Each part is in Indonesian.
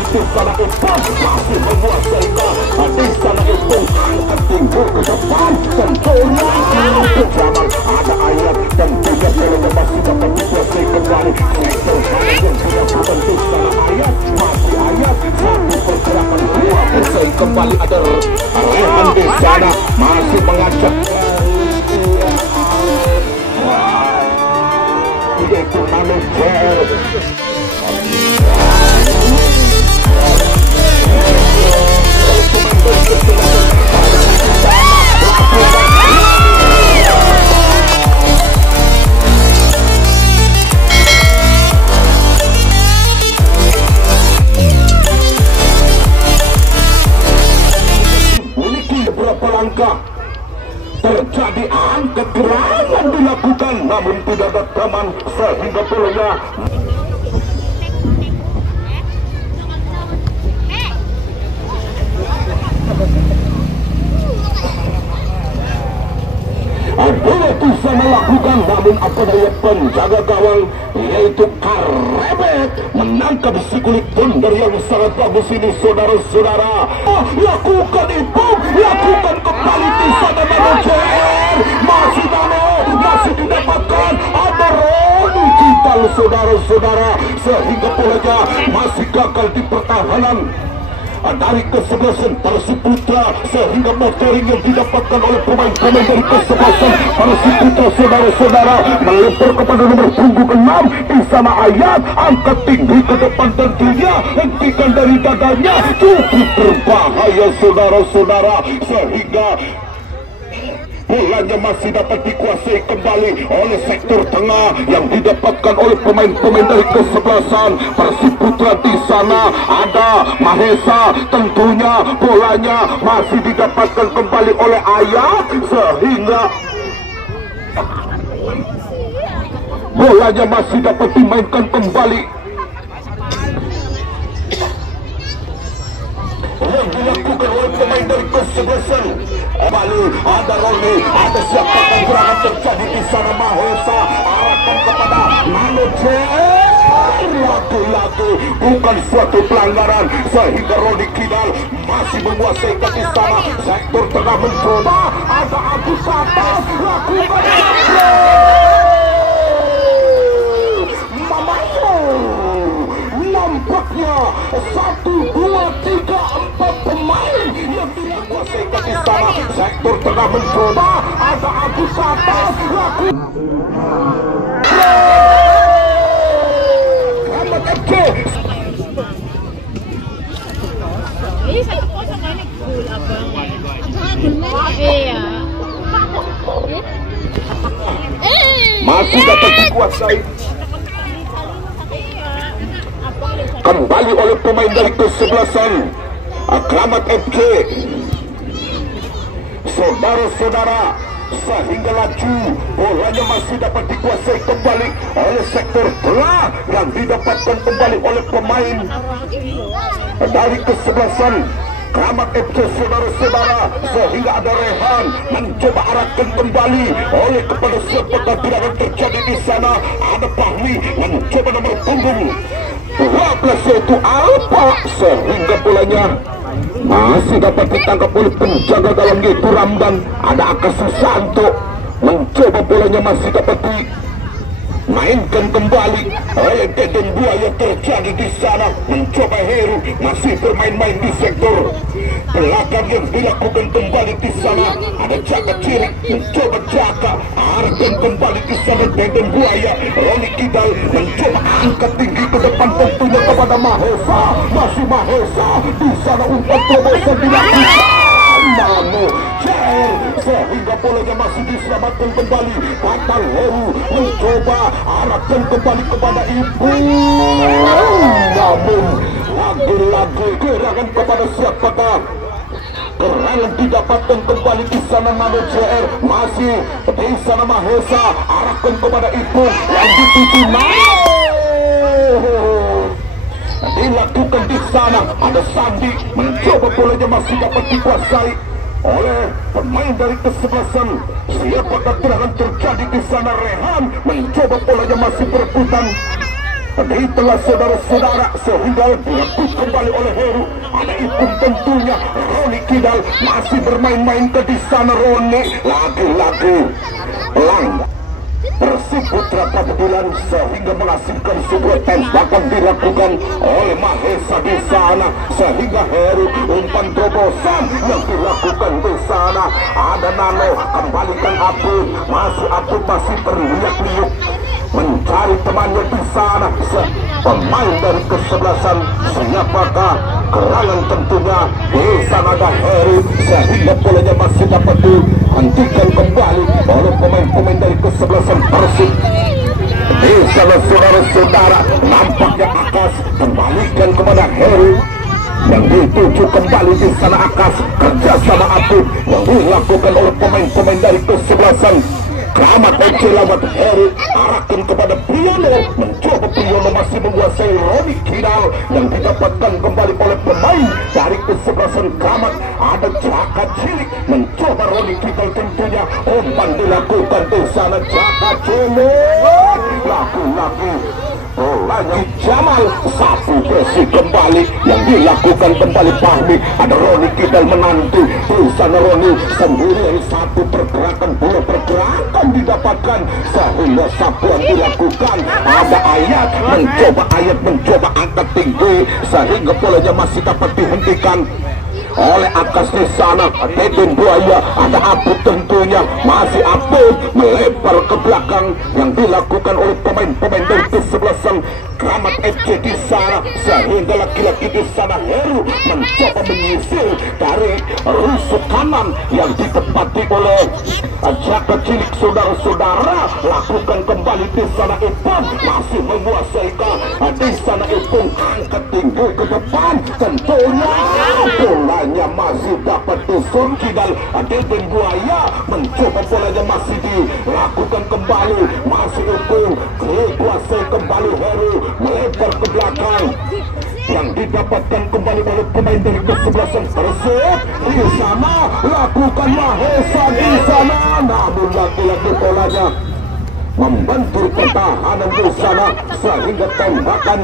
di sana Ipung masih menguasai di sana Ipung angkat tinggi ke depan tentunya penjaman ada ayat dan juga bolanya masih dapat dikuasai kembali sektor kanan yang sudah berbentuk sana ayat masih ayat satu pergerakan dua kuasai kembali ada Rehan di sana masih mengajak yaitu manajer terjadi angkat gerangan dilakukan namun tidak ada teman sehingga bolanya Bola bisa melakukan namun apa daya penjaga gawang yaitu Karebet menangkap si kulit bundar yang sangat bagus ini saudara-saudara. Lakukan Ipung, lakukan kembali di sana manajer masih masih didapatkan ada Roni Kidal saudara-saudara sehingga bolanya masih gagal di pertahanan dari kesebelasan Persipura sehingga motoring yang didapatkan oleh pemain-pemain dari kesebelasan Persipura saudara-saudara melempar kepada nomor punggung 6 di sana ayat angkat tinggi ke depan tentunya hentikan dari dadanya cukup berbahaya saudara-saudara sehingga bolanya masih dapat dikuasai kembali oleh sektor tengah yang didapatkan oleh pemain-pemain dari kesebelasan Persipura. Di sana ada Mahesa, tentunya bolanya masih didapatkan kembali oleh Ayat sehingga bolanya masih dapat dimainkan kembali. Yang dilakukan oleh pemain dari kesebelasan kembali ada Roni, ada siapa gerangan terjadi di sana Mahesa arahkan kepada manajer lagi-lagi bukan suatu pelanggaran sehingga Roni Kidal masih menguasai di sana sektor tengah mencoba ada Agus Atas lakukan nampaknya 1, 2, 3, 4 pemain yang tidak kuasai di sana sektor tengah mencoba ada Agus Atas lakukan ini 1-0 ini gol abang iya masih dapat dikuasai kembali oleh pemain dari kesebelasan Kramat FC saudara-saudara sehingga laju bolanya masih dapat dikuasai kembali oleh sektor tengah yang didapatkan kembali oleh pemain dari kesebelasan Kramat FC saudara-saudara sehingga ada Rehan mencoba arahkan kembali oleh kepada siapa tidak terjadi di sana ada Fahmi mencoba nomor punggung 12 yaitu Alpa sehingga bolanya masih dapat ditangkap oleh penjaga gawang yaitu Ramdan ada Aka Susanto mencoba bolanya masih dapat dimainkan kembali oleh Deden Buaya terjadi di sana mencoba Heru masih bermain-main di sektor belakang yang dilakukan kembali di sana ada Jaka Cirik mencoba Jaka arahkan kembali di sana Deden Buaya Roni Kidal mencoba angkat tinggi ke depan tentunya kepada Mahesa masih Mahesa di sana umpan terobosan dilakukan namun sehingga bolanya masih diselamatkan kembali Fatal Heru mencoba arahkan kembali kepada Ibu namun lagi-lagi gerangan kepada siapakah gerangan didapatkan kembali di sana manajer masih di sana Mahesa arahkan kepada Ibu yang dituju dilakukan di sana ada Sandi mencoba bolanya masih dapat dikuasai oleh pemain dari kesebelasan siapakah gerangan terjadi di sana Rehan mencoba bolanya masih berebutan di tengah saudara-saudara sehingga direbut kembali oleh Heru. Ada Ipung tentunya, Roni Kidal masih bermain-main ke di sana. Roni lagi-lagi pelang Persib Putra Pabudilan sehingga menghasilkan sebuah tembakan dilakukan oleh Mahesa di sana sehingga Heru umpan terobosan yang dilakukan di sana. Ada Nano kembalikan Abud, masih terlihat-liuk mencari temannya di sana. Pemain dari kesebelasan siapakah? Gerangan tentunya di sana ada Heru sehingga bolanya masih dapat dihentikan kembali oleh pemain-pemain dari kesebelasan Persib. Di sana saudara-saudara nampaknya Akas kembalikan kepada Heru yang dituju kembali di sana. Akas kerja sama Abud yang dilakukan oleh pemain-pemain dari kesebelasan Kramat FC lewat Heru arahkan kepada Priyono, mencoba Priyono masih menguasai Roni Kidal yang didapatkan kembali oleh pemain dari kesebelasan Kramat. Ada Jaka Cilik mencoba Roni Kidal tentunya, umpan dilakukan di sana. Jaka Cilik lagi-lagi bolanya Jamal satu besi kembali yang dilakukan kembali Fahmi. Ada Roni Kidal menanti di sana. Roni sendiri satu pergerakan bola pergerakan didapatkan sehingga sapuan dilakukan. Ada Ayat mencoba angkat tinggi sehingga bolanya masih dapat dihentikan oleh Akas di sana. Deden Buaya, ada Abud tentunya, masih Abud melebar ke belakang yang dilakukan oleh pemain-pemain dari kesebelasan Kramat FC di sana sehingga laki-laki di sana Heru mencoba menyisir dari rusuk kanan yang ditempati oleh Jaka Cilik. Saudara-saudara lakukan kembali di sana. Ipung masih menguasai di sana. Ipung angkat tinggi ke depan tentunya bolanya masih dapat dusun Kidal. Deden Buaya mencoba bolanya masih dilakukan kembali, masih Ipung dikuasai kembali. Heru melebar ke belakang yang didapatkan kembali oleh pemain dari kesebelasan Persib. Di sana lakukan Mahesa di sana, namun lagi-lagi bolanya membentur pertahanan di sana sehingga tembakan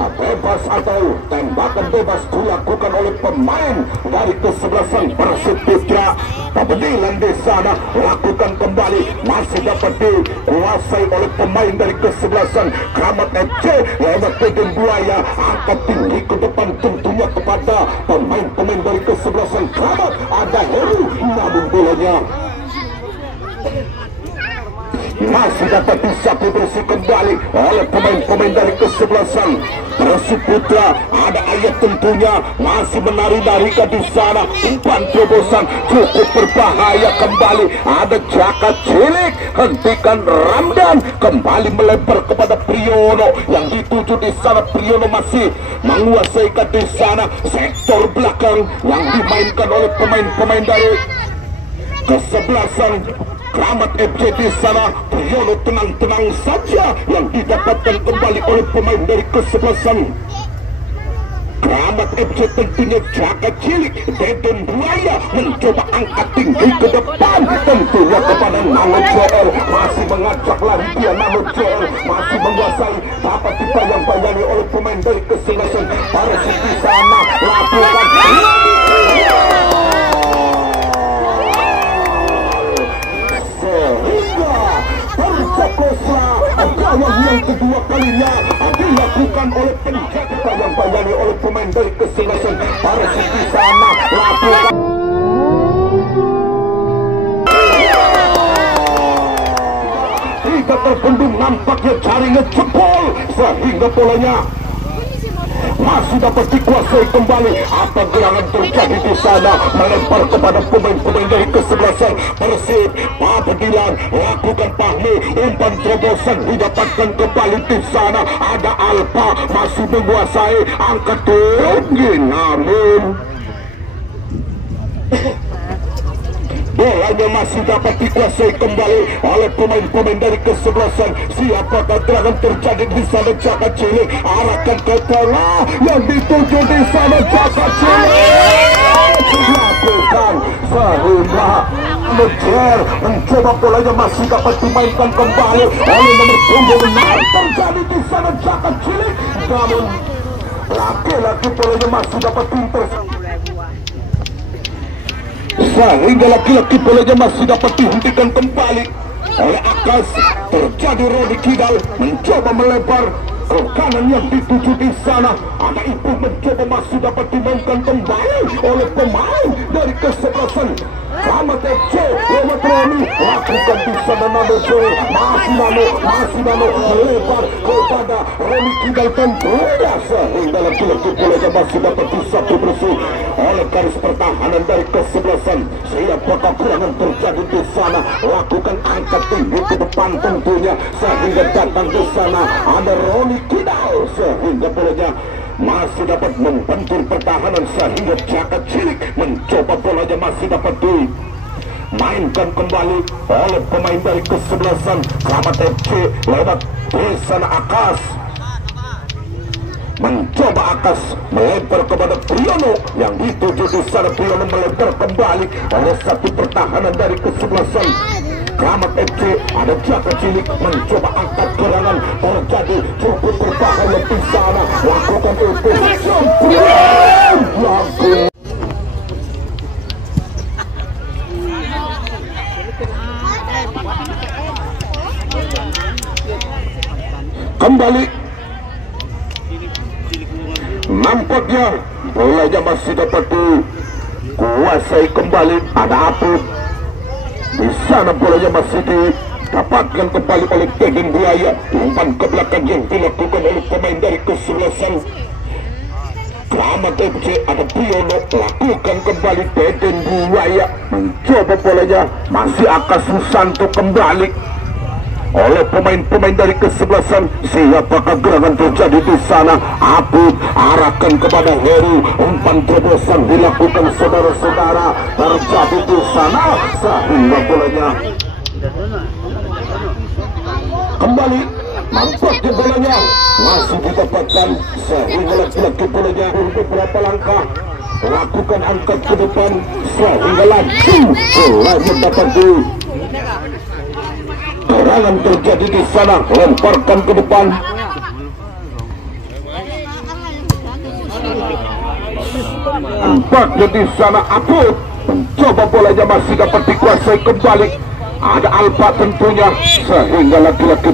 bebas atau tembakan bebas dilakukan oleh pemain dari kesebelasan Persib Putra Pabudilan. Di sana lakukan kembali, masih dapat dikuasai oleh pemain dari kesebelasan Kramat FC lewat Deden Buaya, angkat tinggi ke depan tentunya kepada pemain-pemain dari kesebelasan Kramat. Ada Heru namun bolanya masih dapat disapu bersih kembali oleh pemain-pemain dari kesebelasan Persib Putra. Ada Ayat tentunya masih menari-nari ke di sana, umpan terobosan cukup berbahaya kembali. Ada Jaka Cilik, hentikan Ramdan, kembali melebar kepada Priyono yang dituju di sana. Priyono masih menguasai ke di sana sektor belakang yang dimainkan oleh pemain-pemain dari kesebelasan Kramat FC di sana. Priyono tenang-tenang saja yang didapatkan kembali oleh pemain dari kesebelasan Kramat FC tentunya. Jaka Cilik, Deden Buaya mencoba angkat tinggi ke depan tentunya kepada Nano JR, masih mengajak lari dia. Nano JR masih menguasai, dapat dibayang-bayangi oleh pemain dari kesebelasan Persib di sana. Lakukan gawang yang kedua kalinya dilakukan oleh penjaga, bayang-bayangi oleh pemain dari kesebelasan Persib di sana. Lakukan tidak terbendung, nampaknya jaringnya jebol sehingga bolanya masih dapat dikuasai kembali. Apa gerangan terjadi di sana, melempar kepada pemain-pemain dari kesebelasan Persib Pabudilan. Lakukan Fahmi, umpan terobosan didapatkan kembali di sana. Ada Alfa masih menguasai, angkat tinggi namun bolanya masih dapat dikuasai kembali oleh pemain-pemain dari kesebelasan. Siapakah gerangan terjadi di sana? Jaka Cilik arahkan ke tengah yang dituju di sana. Jaka Cilik lakukan sehingga Jer mencoba bolanya masih dapat dimainkan kembali oleh nomor punggung 6. Terjadi di sana Jaka Cilik, namun laki-laki bolanya masih dapat pinter sehingga laki-laki bolanya masih dapat dihentikan kembali oleh Akas. Terjadi Rodi Kidal mencoba melebar ke kanan yang dituju di sana. Ada Ibu mencoba masih dapat dimainkan kembali oleh pemain dari kesebelasan Selamat FC lewat Roni, lakukan di sana Nano Joe, masih Nano melebar kepada Roni Kidal tentunya sehingga laki-laki bolanya masih dapat disapu bersih oleh garis pertahanan dari kesebelasan. Siapakah kurangan terjadi di sana, lakukan angkat tinggi ke depan tentunya sehingga datang di sana ada Roni Kidal sehingga bolanya masih dapat membentur pertahanan sehingga Jaka Cilik mencoba bolanya masih dapat dimainkan kembali oleh pemain dari kesebelasan Selamat FC lewat di sana Akas. Mencoba Akas melebar kepada Priyono yang dituju di sana. Priyono melebar kembali oleh satu pertahanan dari kesebelasan Selamat FC. Ada Jaka Cilik mencoba angkat gerangan, terjadi cukup berbahaya di sana, lakukan itu kembali. Nampaknya bolanya masih dapat dikuasai kembali. Ada Aput di sana, bolanya masih didapatkan kembali oleh Deden Buaya. Umpan ke belakang yang dilakukan oleh pemain dari kesebelasan Selamat FC. Ada Priyono, lakukan kembali Deden Buaya mencoba bolanya masih Akas Susanto kembali oleh pemain-pemain dari kesebelasan. Siapakah gerangan terjadi di sana? Aput arahkan kepada Heru, umpan terobosan dilakukan saudara-saudara, terjadi di sana sehingga bolanya kembali. Nampaknya bolanya masih didapatkan sehingga laki-laki bolanya beberapa langkah lakukan angkat ke depan sehingga laju bolanya dapat serangan terjadi di sana, lemparkan ke depan. Nampaknya di sana Aput mencoba bolanya masih dapat dikuasai kembali. Ada Alfa tentunya sehingga laki-laki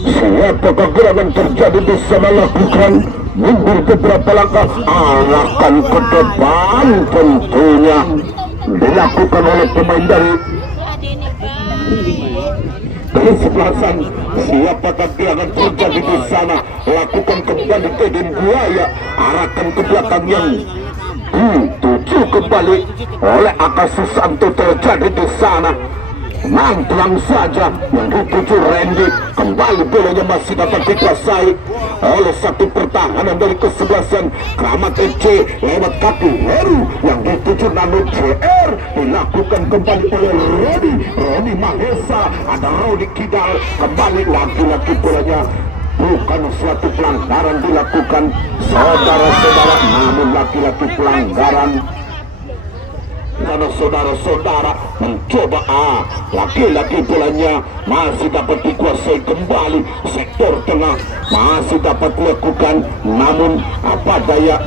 siapakah gerangan terjadi di sana, lakukan mundur beberapa langkah, arahkan ke depan tentunya dilakukan oleh pemain dari kesebelasan. Siapakah gerangan terjadi di sana, lakukan kembali Deden Buaya, arahkan ke belakang yang dituju kembali oleh Akas Susanto. Terjadi di sana mangklang saja yang dituju Randy, kembali bolanya masih dapat dikuasai oleh satu pertahanan dari kesebelasan Keramat FC lewat kaki Heru yang dituju Nano JR, dilakukan kembali oleh Roni Mahesa. Ada Rodi Kidal, kembali laki-laki bolanya bukan suatu pelanggaran dilakukan saudara-saudara, namun laki-laki pelanggaran karena saudara-saudara mencoba laki-laki bolanya masih dapat dikuasai kembali sektor tengah, masih dapat dilakukan, namun apa daya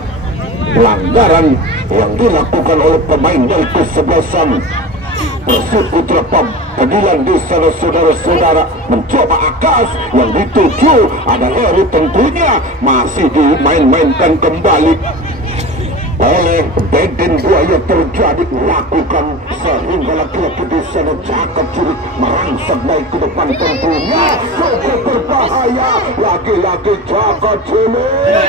pelanggaran yang dilakukan oleh pemain dari kesebelasan Persib Putra Pengadilan di sana. Saudara-saudara mencoba Akas yang dituju ada Heru, tentunya masih dimain-mainkan kembali oleh Deden Buaya. Terjadi lakukan sehingga laki-laki di sana Jaka Cilik merangsek naik ke depan, tentunya cukup berbahaya laki-laki Jaka Cilik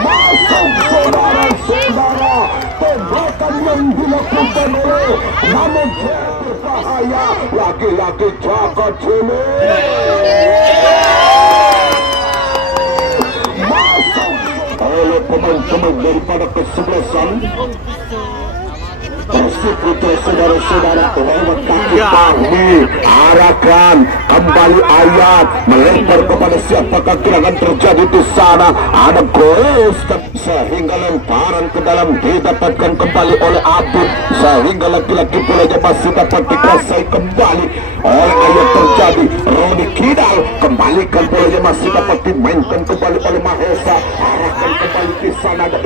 masuk. Saudara-saudara, tembakan yang dilakukan oleh namun berbahaya laki-laki Jaka Cilik oleh pemain-pemain daripada kesebelasan Persib Putra saudara-saudara lewat kaki Fahmi, arahkan kembali Ayat melempar kepada siapakah gerangan terjadi di sana. Ada goes sehingga lemparan ke dalam didapatkan kembali oleh Abud, sehingga laki-laki bolanya masih dapat dikuasai kembali oleh Ayat terjadi. Roni Kidal kembalikan bolanya masih dapat dimainkan kembali oleh Mahesa, arahkan kembali di sana. Ada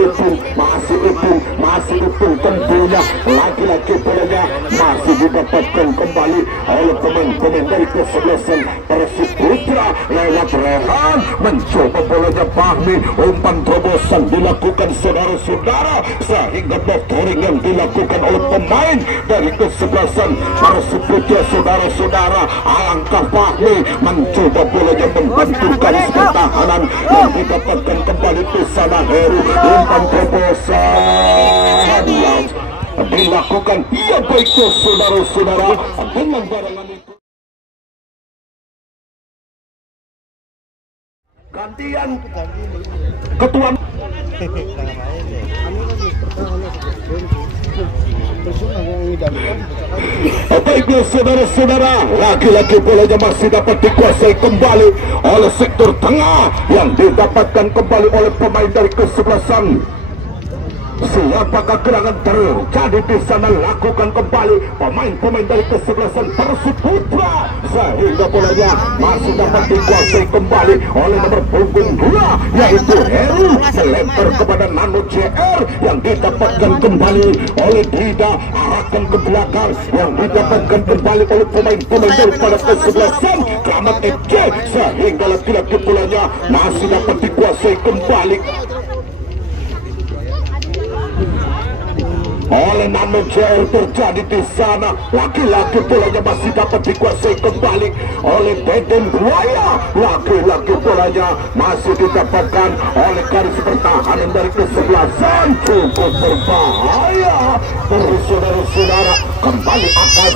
masih Ipung tentunya laki-laki bolanya masih didapatkan kembali oleh pemain-pemain dari kesebelasan Persib Putra. Lewat Rehan mencoba bolanya Fahmi, umpan terobosan dilakukan saudara-saudara, sehingga blocking yang dilakukan oleh pemain dari kesebelasan Persib Putra saudara-saudara. Alangkah Fahmi mencoba bolanya membentukkan pertahanan yang didapatkan kembali di sana. Heru, umpan terobosan dilakukan. Ya baiklah saudara-saudara, dengan barangan itu gantian ketua baiknya saudara-saudara, laki-laki bolanya masih dapat dikuasai kembali oleh sektor tengah yang didapatkan kembali oleh pemain dari kesebelasan. Siapakah gerangan terjadi di sana, lakukan kembali pemain-pemain dari kesebelasan Persib Putra, sehingga bolanya masih dapat dikuasai kembali oleh nomor punggung 2 yaitu Heru, melempar kepada Nano JR yang didapatkan kembali oleh Dida, arahkan ke belakang yang didapatkan kembali oleh pemain-pemain daripada kesebelasan Kramat FC, sehingga laki-laki bolanya masih dapat dikuasai kembali oleh Nano JR. Terjadi di sana, laki-laki bolanya masih dapat dikuasai kembali oleh Deden Buaya, laki-laki bolanya masih didapatkan oleh garis pertahanan dari kesebelasan. Cukup berbahaya. Terus saudara-saudara, kembali akan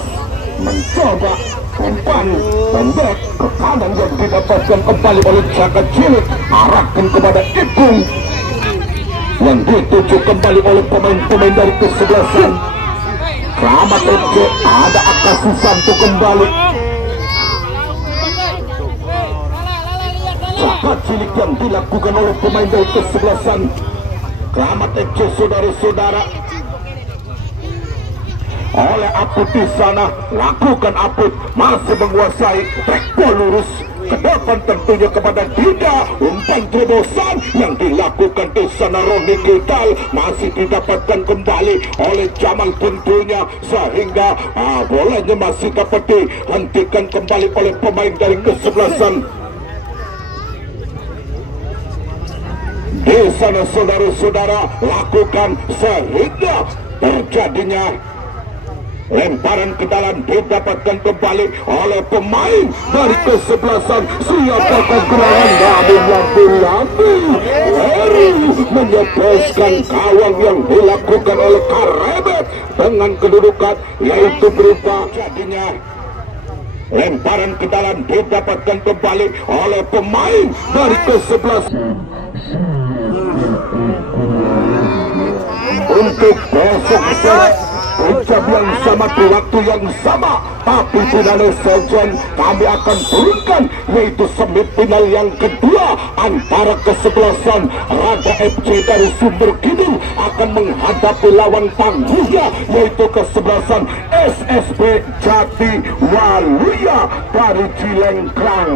mencoba umpan pendek ke kanan yang didapatkan kembali oleh Jaka Cilik, arahkan kepada Ipung yang dituju kembali oleh pemain-pemain dari kesebelasan Kramat FC. Ada Akasi Santo kembali, Jaka Cilik yang dilakukan oleh pemain dari kesebelasan Kramat FC saudara-saudara. Oleh Aput di sana, lakukan Aput masih menguasai track ball lurus ke depan tentunya kepada Dida, umpan terobosan yang dilakukan di sana. Roni Kidal masih didapatkan kembali oleh Jamal tentunya, sehingga bolanya masih dapat dihentikan kembali oleh pemain dari kesebelasan di sana saudara-saudara. Lakukan sehingga terjadinya lemparan ke dalam didapatkan kembali oleh pemain dari kesebelasan. Siapakah gerangan? Namun lagi-lagi Heru menyebeskan gawang yang dilakukan oleh Karebet dengan kedudukan yaitu berupa jadinya lemparan ke dalam didapatkan kembali oleh pemain dari kesebelasan. Untuk besok jam yang sama di waktu yang sama, tapi finale season kami akan turunkan, yaitu semifinal yang kedua antara kesebelasan Raga FC dari Sumber Kidul akan menghadapi lawan tangguhnya yaitu kesebelasan SSB Jati Waluya dari Cilengkrang.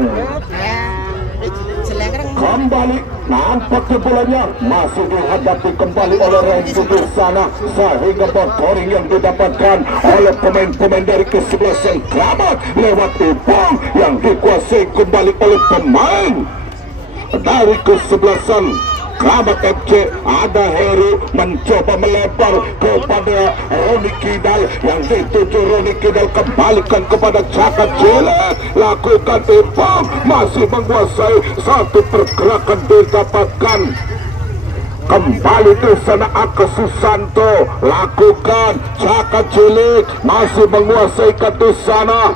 Kembali nampaknya bolanya masih dihadapi kembali oleh Renzo di sana, sehingga botoring yang didapatkan oleh pemain-pemain dari kesebelasan Kramat lewat Ipung yang dikuasai kembali oleh pemain dari kesebelasan Kramat FC. Ada Heru mencoba melebar kepada Roni Kidal yang dituju Roni Kidal, kembalikan kepada Jaka Cilik, lakukan Ipung masih menguasai satu pergerakan didapatkan kembali di sana. Akasi Santo lakukan, Jaka Cilik masih menguasai ke di sana,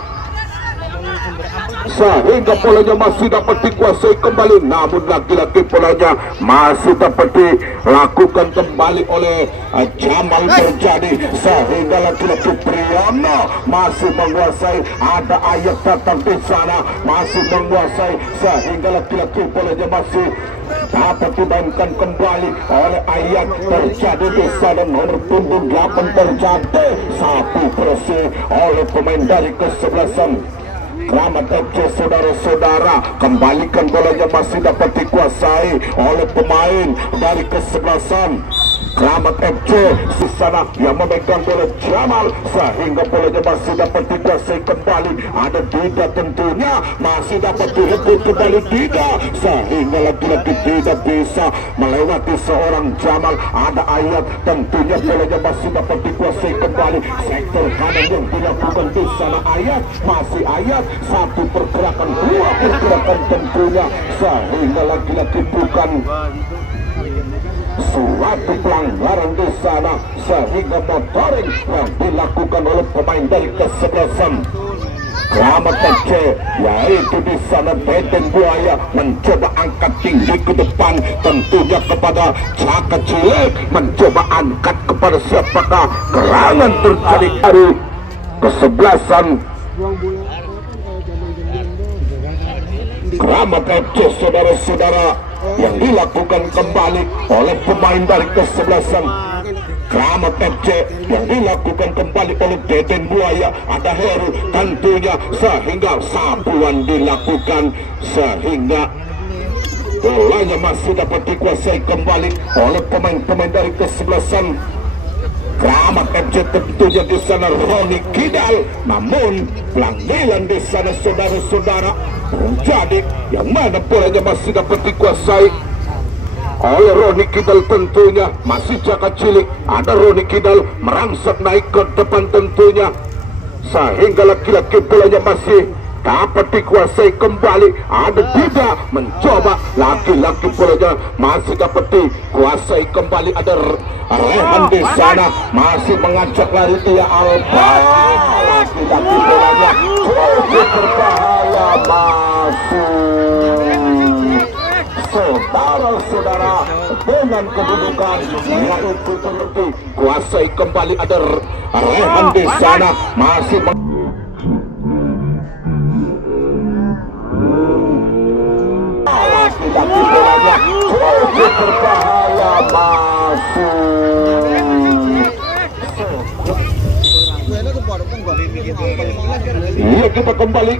sehingga bolanya masih dapat dikuasai kembali, namun lagi-lagi bolanya masih dapat dilakukan kembali oleh Jamal terjadi, sehingga lagi-lagi Priyono masih menguasai, ada Ayat datang di sana masih menguasai, sehingga lagi-lagi bolanya masih dapat dimainkan kembali oleh Ayat terjadi di sana, nomor punggung 8 terjadi satu bersih oleh pemain dari kesebelasan Kramat FC. Saudara-saudara, kembalikan bolanya masih dapat dikuasai oleh pemain dari kesebelasan Kramat FC di sana yang memegang bola Jamal, sehingga bolanya masih dapat dikuasai kembali, ada Dida tentunya masih dapat direbut kembali Dida, sehingga lagi-lagi tidak bisa melewati seorang Jamal, ada Ayat tentunya bolanya masih dapat dikuasai kembali, sektor kanan yang dilakukan di sana Ayat, masih Ayat, satu pergerakan, dua pergerakan tentunya, sehingga lagi-lagi bukan suatu pelanggaran di sana, sehingga motoring yang dilakukan oleh pemain dari kesebelasan Kramat FC, yaitu di sana Deden Buaya mencoba angkat tinggi ke depan, tentunya kepada Caka Cilik, mencoba angkat kepada siapakah, gerangan terjadi dari kesebelasan Kramat FC. Saudara-saudara, yang dilakukan kembali oleh pemain dari kesebelasan Kramat FC, yang dilakukan kembali oleh Deden Buaya, ada Heru tentunya, sehingga sapuan dilakukan, sehingga bolanya masih dapat dikuasai kembali oleh pemain-pemain dari kesebelasan Kramat FC, tentunya di sana Roni Kidal, namun pelanggaran di sana saudara-saudara terjadi, yang mana bolanya masih dapat dikuasai oleh Roni Kidal, tentunya masih Caka Cilik, ada Roni Kidal merangsek naik ke depan tentunya, sehingga laki-laki bolanya masih dapat dikuasai kembali, ada Dida mencoba, laki-laki bolanya masih dapat dikuasai kembali, ada Rehan di sana masih mengajak lari dia Alba, laki-laki bolanya cukup berbahaya masuk. Saudara-saudara, dengan kedudukan yaitu terlebih kuasai kembali, ada Rehan di sana masih laki-laki bolanya cukup berbahaya masuk. Iya, kita kembali.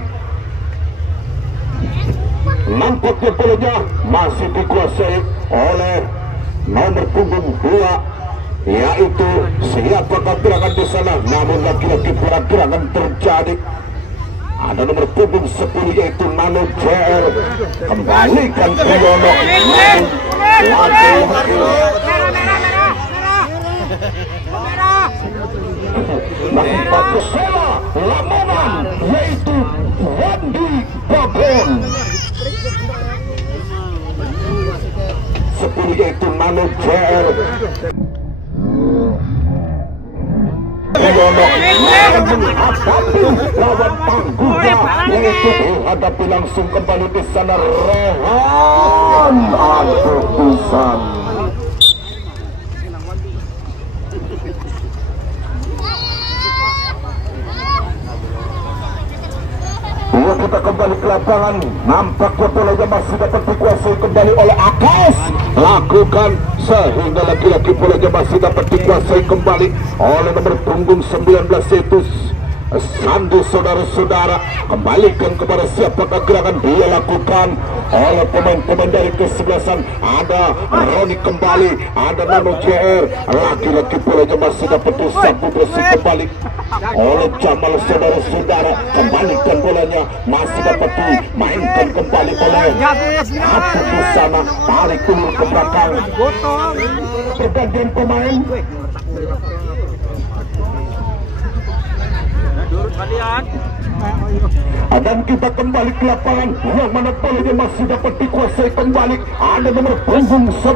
Nampaknya bolanya masih dikuasai oleh nomor punggung 2, yaitu siapakah gerangan di sana, namun laki-laki gerangan terjadi, ada nomor punggung 10 yaitu Nano JR, kembalikan Priyono, nampak kesela Lamongan yaitu Wandi Babon, 10 yaitu Nano JR, Priyono menghadapi lawan tangguhnya yaitu dihadapi langsung kembali di sana Rehan, aduh pisan. Kita kembali ke lapangan, nampaknya bolanya masih dapat dikuasai kembali oleh Akas, lakukan, sehingga laki-laki bolanya masih dapat dikuasai kembali oleh nomor punggung 19 yaitu Sandu. Saudara-saudara, kembalikan kepada siapakah gerangan, dia lakukan oleh pemain-pemain dari kesebelasan, ada Roni kembali, ada Nano JR, laki-laki bolanya masih dapat disapu bersih kembali oleh Jamal. Saudara-saudara, kembalikan bolanya masih dapat dimainkan kembali oleh Apu di sana, tarik ulur ke belakang, pergantian pemain. Dan kita kembali ke lapangan, yang mana bolanya masih dapat dikuasai kembali, ada nomor punggung 10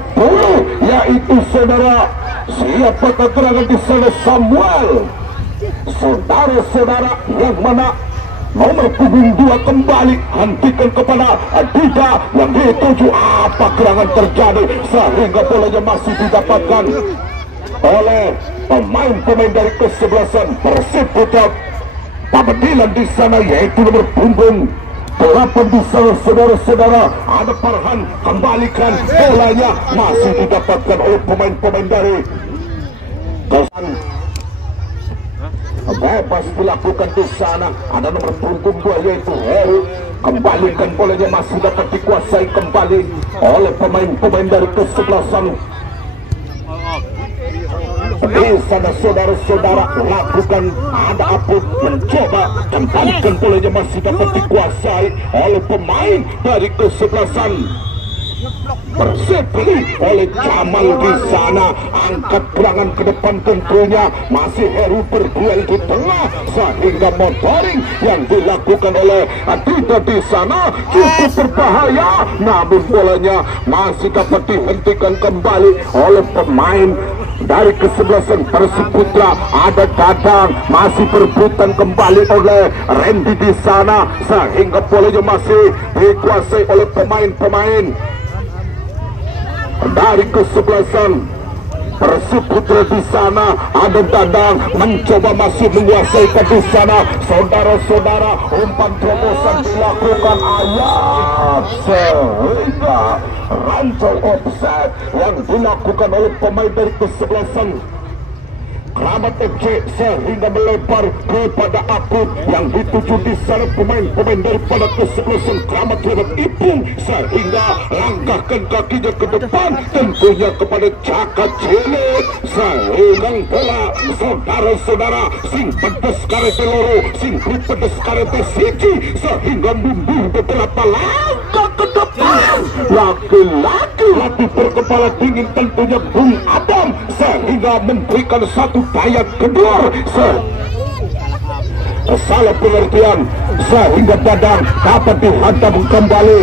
yaitu saudara, siapakah gerangan di sana, Samuel. Saudara-saudara, yang mana nomor punggung 2 kembali hentikan kepada Adida yang dituju. Apa gerangan terjadi sehingga bolanya masih didapatkan oleh pemain-pemain dari kesebelasan Persib Putra Pamadilan di sana, yaitu nomor punggung 8 di sana. Saudara-saudara, ada Farhan, kembalikan bolanya, masih didapatkan oleh pemain-pemain dari Kosan. Bebas dilakukan di sana. Ada nomor punggung 2 yaitu Heru, kembalikan bolanya, masih dapat dikuasai kembali oleh pemain-pemain dari kesebelasan. Di sana saudara-saudara, lakukan, ada Aput mencoba, kembalikan bolanya, masih dapat dikuasai oleh pemain dari kesebelasan Persib oleh Jamal di sana. Angkat gerangan ke depan tentunya, masih Heru berduel di tengah sehingga motoring yang dilakukan oleh Adida di sana cukup berbahaya, namun bolanya masih dapat dihentikan kembali oleh pemain dari kesebelasan Persib Putra. Ada Dadang, masih berebutan kembali oleh Randy di sana sehingga bolanya masih dikuasai oleh pemain-pemain dari kesebelasan Persib Putra di sana. Ada Dadang mencoba masih menguasai di sana. Saudara-saudara, umpan terobosan dilakukan ayat sehingga rancang offside yang dilakukan oleh pemain dari kesebelasan Keramat FC sehingga melebar kepada Aput yang dituju di sana. Pemain-pemain daripada kesebelasan Keramat lewat Ipung sehingga langkahkan kakinya ke depan tentunya kepada Caka Cilik. Sehingga bola saudara-saudara, sing pedes karete loro, sing pedes karete siji, sehingga mundur beberapa langkah ke depan. Laki-laki latih berkepala dingin tentunya Bung Adam sehingga memberikan satu daya kedua salah pengertian sehingga Dadang dapat dihantam kembali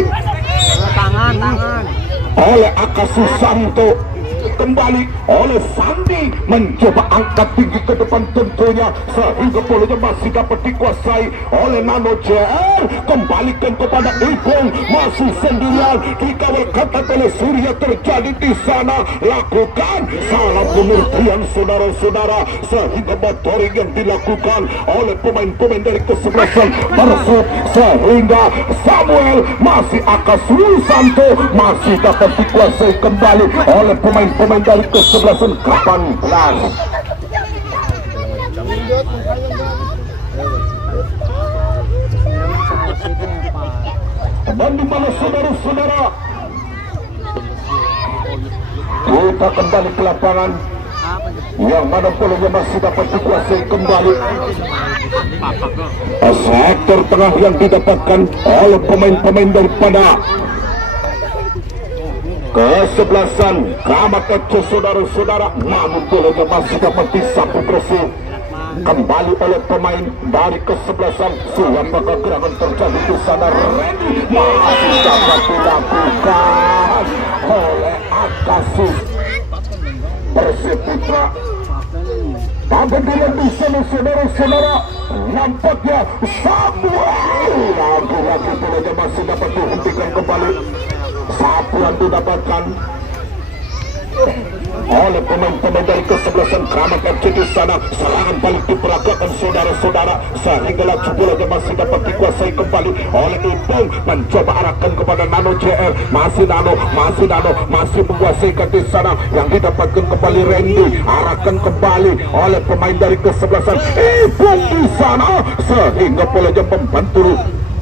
oleh Akasusanto. Kembali oleh Sandi mencoba angkat tinggi ke depan tentunya sehingga bolanya masih dapat dikuasai oleh Nano JR. Kembalikan kepada Ipung, masih sendirian dikawal ketat oleh Surya. Terjadi di sana, lakukan salah pengertian saudara-saudara sehingga motoring yang dilakukan oleh pemain-pemain dari kesebelasan Persib sehingga Samuel masih Akasusanto masih dapat dikuasai kembali oleh pemain-pemain dari kesebelasan 18. Dan di mana saudara-saudara, kita kembali ke lapangan yang mana bolanya masih dapat dikuasai kembali. Sektor tengah yang didapatkan oleh pemain-pemain daripada kesebelasan Keramat FC saudara-saudara, namun bolanya masih dapat disapu bersih kembali oleh pemain dari kesebelasan. Siapakah gerangan terjadi di sana? Randy masih dapat dilakukan oleh Akasus Persib Putra. Pamadilan di sana saudara-saudara, nampaknya Samuel lagi-lagi bolanya masih dapat dihentikan kembali. Satu yang didapatkan oleh pemain-pemain dari kesebelasan Keramat FC di sana. Serangan balik diperagakan saudara-saudara sehingga laju bolanya masih dapat dikuasai kembali oleh Ipung. Mencoba arahkan kepada Nano JR, masih Nano masih menguasai di sana. Yang didapatkan kembali Randy, arahkan kembali oleh pemain dari kesebelasan Ipung di sana sehingga bolanya membantu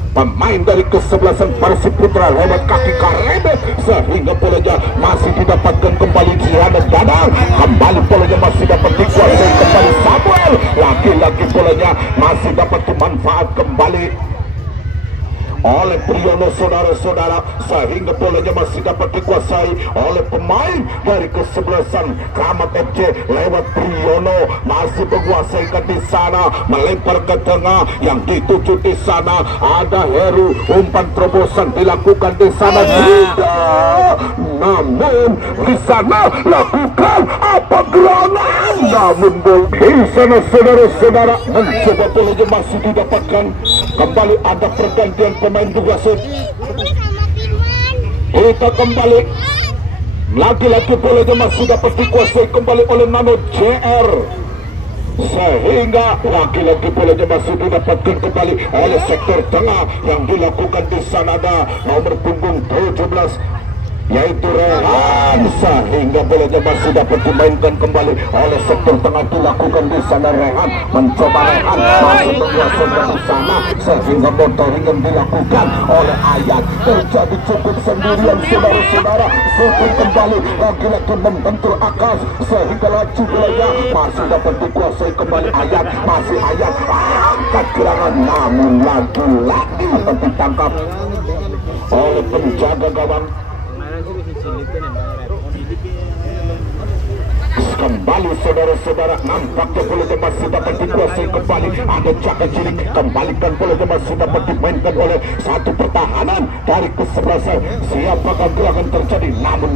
pemain dari kesebelasan Persib Putra lewat kaki Karebet sehingga bolanya masih didapatkan kembali Jiana Dadang. Kembali bolanya masih dapat dikuasai kembali Samuel. Lagi-lagi bolanya masih dapat dimanfaat kembali oleh Priyono saudara-saudara sehingga bolanya masih dapat dikuasai oleh pemain dari kesebelasan Keramat FC lewat Priyono masih menguasai di sana, melempar ke tengah yang dituju di sana. Ada Heru, umpan terobosan dilakukan di sana tidak, namun di sana lakukan apa gerangan, namun di sana saudara-saudara mencoba bolanya masih didapatkan Kembali ada pergantian pemain juga wasit. Kita kembali. Lagi-lagi bolanya masih dapat dikuasai kembali oleh Nano JR. Sehingga lagi-lagi bolanya masih didapatkan kembali oleh sektor tengah yang dilakukan di sana ada nomor punggung 17 yaitu Rehan, sehingga bolanya masih dapat dimainkan kembali oleh sektor tengah dilakukan di sana. Rehan mencoba, Rehan masih menguasai di sana sehingga motoring yang dilakukan oleh Ayat terjadi cukup sendirian saudara-saudara. Syukur kembali lagi-lagi membentur Akas sehingga laju bolanya masih dapat dikuasai kembali Ayat, masih Ayat angkat gerangan namun lagi-lagi ditangkap oleh penjaga gawang. Kembali saudara-saudara, nampaknya bolanya masih dapat dikuasai kembali. Ada Jaka Cilik, kembalikan bolanya masih dapat dimainkan oleh satu pertahanan dari kesebelasan. Siapakah gerakan terjadi? Namun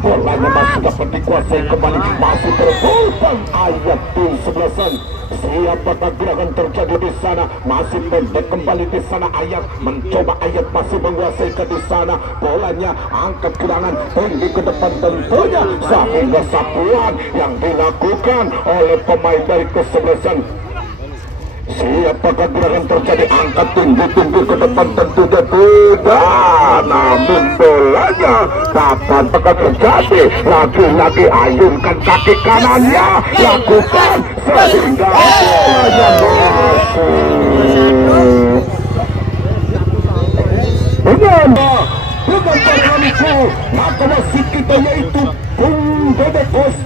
bolanya masih dapat dikuasai kembali. Masih terbuka Ayat di sebelasan. Siapakah gerakan terjadi di sana? Masih pendek kembali di sana. Ayat mencoba, Ayat masih menguasai ke di sana. Bolanya angkat gerangan tinggi ke depan tentunya sehingga sapuan yang dilakukan oleh pemain dari kesebelasan. Siapakah gerakan terjadi? Angkat tinggi-tinggi ke depan tentunya tidak. Namun bolanya dapat terjadi. Lagi-lagi ayunkan kaki kanannya, lakukan sehingga bolanya masuk. Dengan perkaliku maka wasit kita yaitu Bung Dedekos